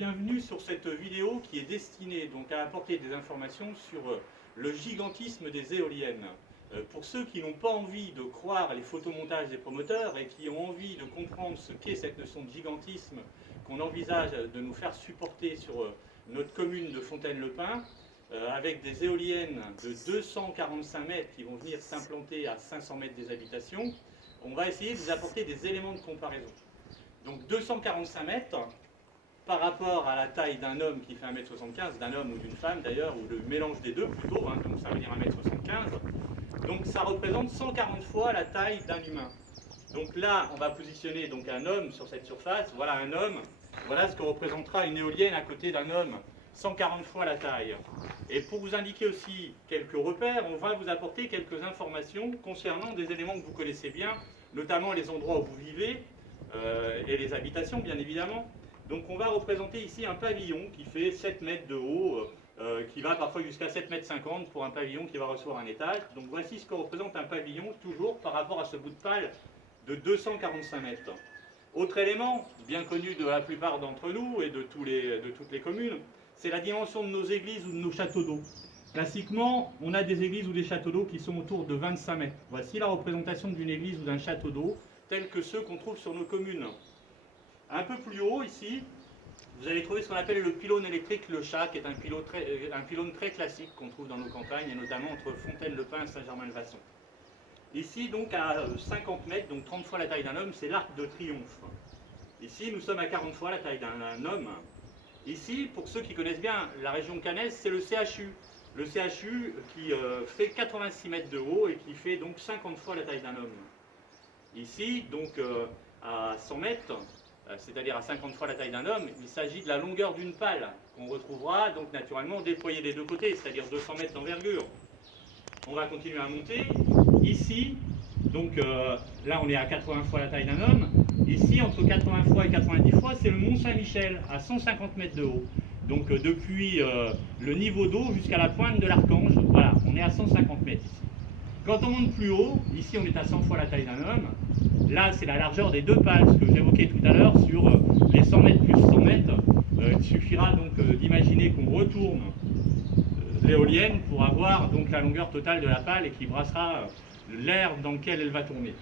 bienvenue sur cette vidéo qui est destinée donc à apporter des informations sur le gigantisme des éoliennes. Pour ceux qui n'ont pas envie de croire les photomontages des promoteurs et qui ont envie de comprendre ce qu'est cette notion de gigantisme qu'on envisage de nous faire supporter sur notre commune de Fontaine-le-Pin, avec des éoliennes de 245 mètres qui vont venir s'implanter à 500 mètres des habitations, on va essayer de vous apporter des éléments de comparaison. Donc 245 mètres par rapport à la taille d'un homme qui fait 1m75, d'un homme ou d'une femme d'ailleurs, ou le mélange des deux plutôt, donc ça veut dire 1m75, donc ça représente 140 fois la taille d'un humain. Donc là, on va positionner donc un homme sur cette surface, voilà un homme, voilà ce que représentera une éolienne à côté d'un homme, 140 fois la taille. Et pour vous indiquer aussi quelques repères, on va vous apporter quelques informations concernant des éléments que vous connaissez bien, notamment les endroits où vous vivez, et les habitations bien évidemment. Donc on va représenter ici un pavillon qui fait 7 mètres de haut, qui va parfois jusqu'à 7,50 mètres pour un pavillon qui va recevoir un étage. Donc voici ce que représente un pavillon, toujours par rapport à ce bout de pale de 245 mètres. Autre élément, bien connu de la plupart d'entre nous et de toutes les communes, c'est la dimension de nos églises ou de nos châteaux d'eau. Classiquement, on a des églises ou des châteaux d'eau qui sont autour de 25 mètres. Voici la représentation d'une église ou d'un château d'eau, tels que ceux qu'on trouve sur nos communes. Un peu plus haut, ici, vous allez trouver ce qu'on appelle le pylône électrique, le chat, qui est un pylône très classique qu'on trouve dans nos campagnes, et notamment entre Fontaine-le-Pin et Saint-Germain-le-Vasson. Ici, donc, à 50 mètres, donc 30 fois la taille d'un homme, c'est l'Arc de Triomphe. Ici, nous sommes à 40 fois la taille d'un homme. Ici, pour ceux qui connaissent bien la région caennaise, c'est le CHU. Le CHU qui fait 86 mètres de haut et qui fait donc 50 fois la taille d'un homme. Ici, donc, à 100 mètres, c'est-à-dire à 50 fois la taille d'un homme, il s'agit de la longueur d'une pale qu'on retrouvera donc naturellement déployée des deux côtés, c'est-à-dire 200 mètres d'envergure. On va continuer à monter. Ici, donc là on est à 80 fois la taille d'un homme. Ici, entre 80 fois et 90 fois, c'est le Mont Saint-Michel, à 150 mètres de haut. Donc depuis le niveau d'eau jusqu'à la pointe de l'Archange, voilà, on est à 150 mètres ici. Quand on monte plus haut, ici on est à 100 fois la taille d'un homme. Là, c'est la largeur des deux pales, ce que j'évoquais tout à l'heure sur les 100 mètres plus 100 mètres. Il suffira donc d'imaginer qu'on retourne l'éolienne pour avoir donc la longueur totale de la pale et qui brassera l'air dans lequel elle va tourner.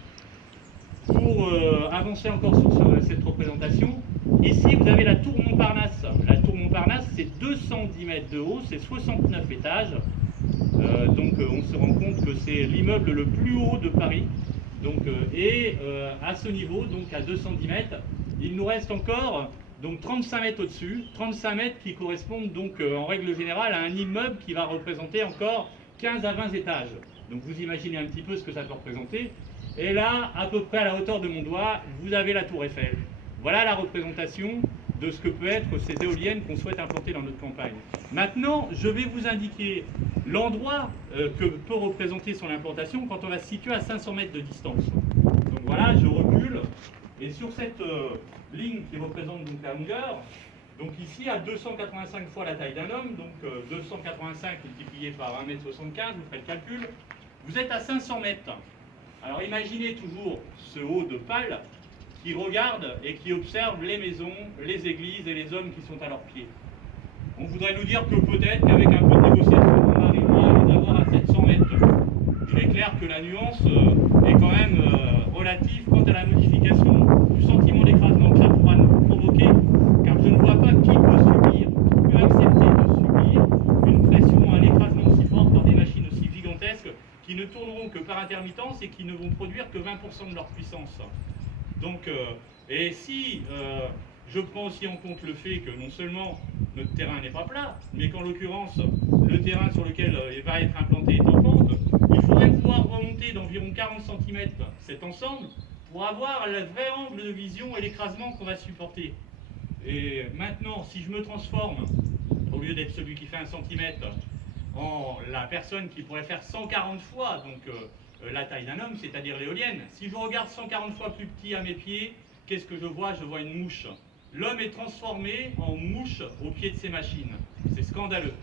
Pour avancer encore sur cette représentation, ici vous avez la tour Montparnasse. La tour Montparnasse, c'est 210 mètres de haut, c'est 69 étages. Donc on se rend compte que c'est l'immeuble le plus haut de Paris. Donc, à ce niveau, donc à 210 mètres, il nous reste encore donc 35 mètres au-dessus, 35 mètres qui correspondent donc en règle générale à un immeuble qui va représenter encore 15 à 20 étages. Donc vous imaginez un petit peu ce que ça peut représenter. Et là, à peu près à la hauteur de mon doigt, vous avez la tour Eiffel. Voilà la représentation de ce que peut être cette éolienne qu'on souhaite implanter dans notre campagne. Maintenant, je vais vous indiquer l'endroit que peut représenter son implantation quand on va se situer à 500 mètres de distance. Donc voilà, je recule, et sur cette ligne qui représente donc la longueur, donc ici à 285 fois la taille d'un homme, donc 285 multiplié par 1,75 m, vous faites le calcul, vous êtes à 500 mètres. Alors imaginez toujours ce haut de pale qui regarde et qui observe les maisons, les églises et les hommes qui sont à leurs pieds. On voudrait nous dire que peut-être qu'avec un peu de négociation, on arrivera à les avoir à 700 mètres. Il est clair que la nuance est quand même relative quant à la modification du sentiment d'écrasement que ça pourra nous provoquer, car je ne vois pas qui peut accepter de subir une pression, un écrasement aussi fort par des machines aussi gigantesques qui ne tourneront que par intermittence et qui ne vont produire que 20% de leur puissance. Donc, et si je prends aussi en compte le fait que non seulement notre terrain n'est pas plat, mais qu'en l'occurrence, le terrain sur lequel il va être implanté est en pente, il faudrait pouvoir remonter d'environ 40 cm cet ensemble pour avoir le vrai angle de vision et l'écrasement qu'on va supporter. Et maintenant, si je me transforme, au lieu d'être celui qui fait 1 cm, en la personne qui pourrait faire 140 fois donc, la taille d'un homme, c'est-à-dire l'éolienne, si je regarde 140 fois plus petit à mes pieds, qu'est-ce que je vois? Je vois une mouche. L'homme est transformé en mouche au pied de ces machines. C'est scandaleux.